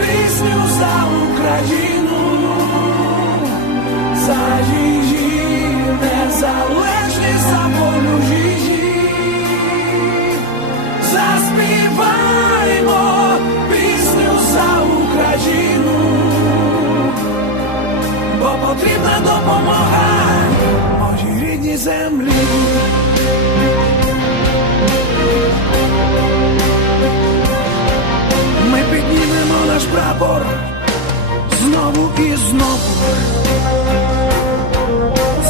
пісню за Україну, за її незалежність, за волю її. Заспіваймо пісню за Україну, бо потрібна допомога моїй рідній землі. Знову і знову.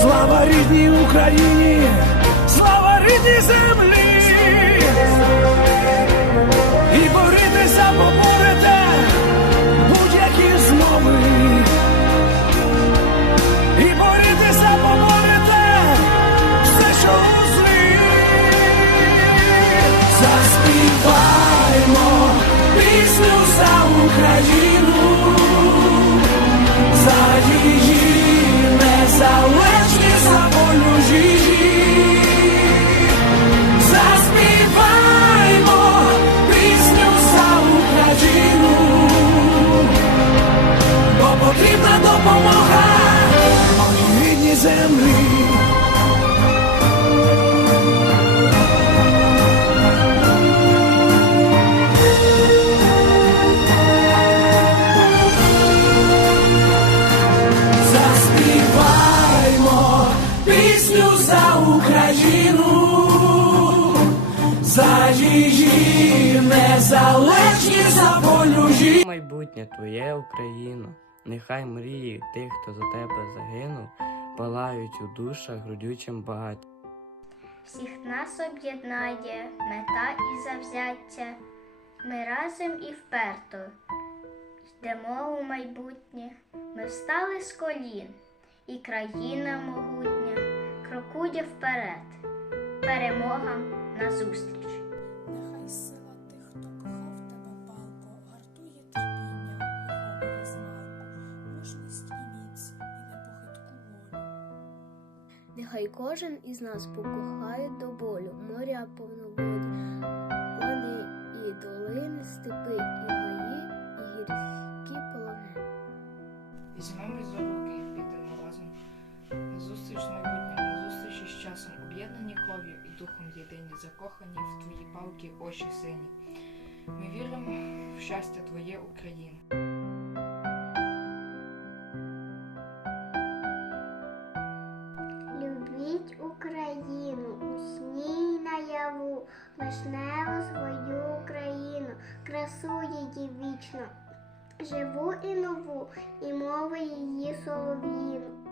Слава рідній Україні, слава рідній землі. І борітися поборете будь-які змови. І борітися поборете все, що у злі. Заспіваймо пісню за Україну, за її незалежність, за. Майбутнє твоє Україно, нехай мрії тих, хто за тебе загинув, палають у душах грудючим багаттям. Всіх нас об'єднає мета і завзяття. Ми разом і вперто йдемо у майбутнє. Ми встали з колін, і країна могутня крокує вперед, перемогам назустріч. Нехай кожен із нас покохає до болю моря повноводі, лани і долини, степи і гаї, і гірські полони. Візьмемось за руки і підемо разом. Назустріч майбутньому, назустріч із часом, об'єднані кров'ю і духом єдині, закохані в твої палки очі сині. Ми віримо в щастя твоє Україна. Вишневу свою Україну, красу її вічно, живу і нову, і мови її солов'їну.